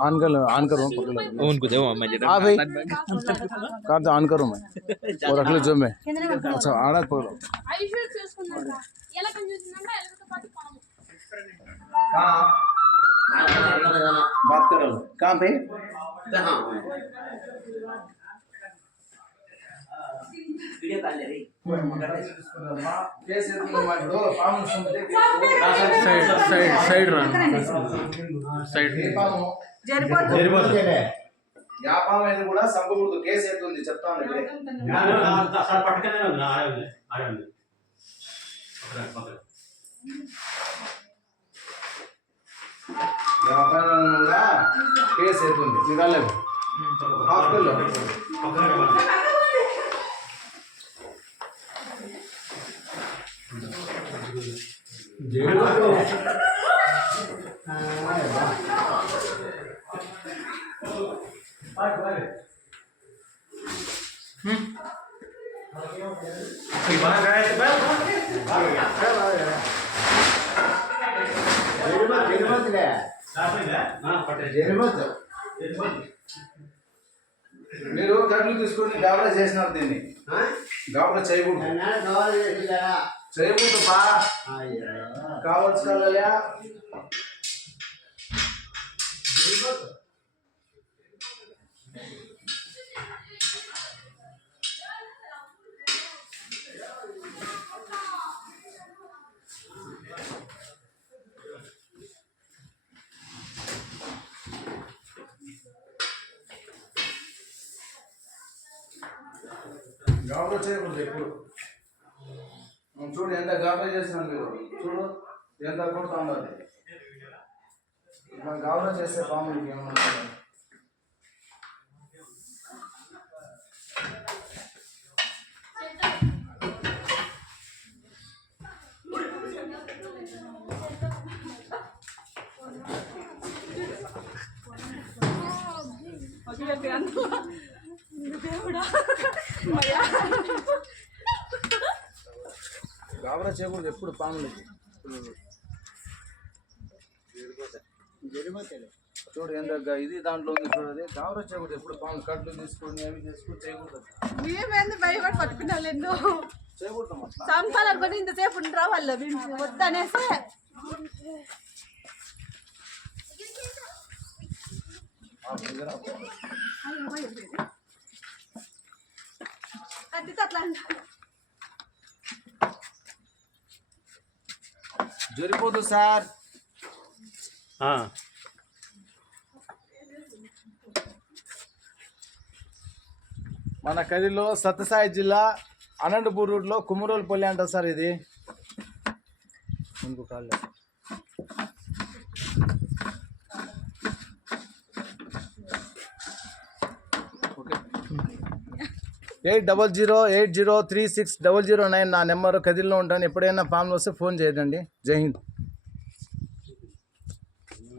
on करो उनको दे वो मैं हाँ भाई कार ऑन करो मैं और रख लो जो मैं अच्छा आड़ा पकड़ो बात करो कहाँ पे సైడ్ రా సైడ్ వ్యాపారం అనేది కూడా సంపకూడదు కేసు అవుతుంది చెప్తాను వ్యాపారం కూడా కేసు అవుతుంది నికాలేదు హాస్పిటల్లో మీరు కట్లు తీసుకొని గాబరా చేసినారు దీన్ని గాబరా చేయకూడదు చేయకూడదు బా కావచ్చు కదా గాబరా చేయకూడదు ఎప్పుడు చూడు ఎంత గాబరా చేసినాను మీరు చూడు ఎంత కొడుతుందో అది మనం గాబరా చేస్తే పాములకి ఏమన్నా గాబరా చేయకూడదు ఎప్పుడు పాములకి చూడు ఎంత ఇది దాంట్లో ఉంది చూడది గాబరా చేయకూడదు ఎప్పుడు పాములు కట్లు తీసుకొని అవి తీసుకొని చేయకూడదు మేమేంది భయపడి పట్టుకున్నాను ఎన్నో చేయకూడదు సంపాలనుకొని ఇంతసేపు ఉండరా వాళ్ళు వద్దనేసి అది అట్లా జరిపోదు సార్ మన కదిలో సత్యసాయి జిల్లా అనంతపూర్ రూట్లో కుమ్మరోలుపల్లి అంటారు సార్ ఇది ఇంకో కాళ్ళు 8008036009 నా నెంబర్ కదిలో ఉంటాను ఎప్పుడైనా ఫామ్లో వస్తే ఫోన్ చేయండి జై హింద్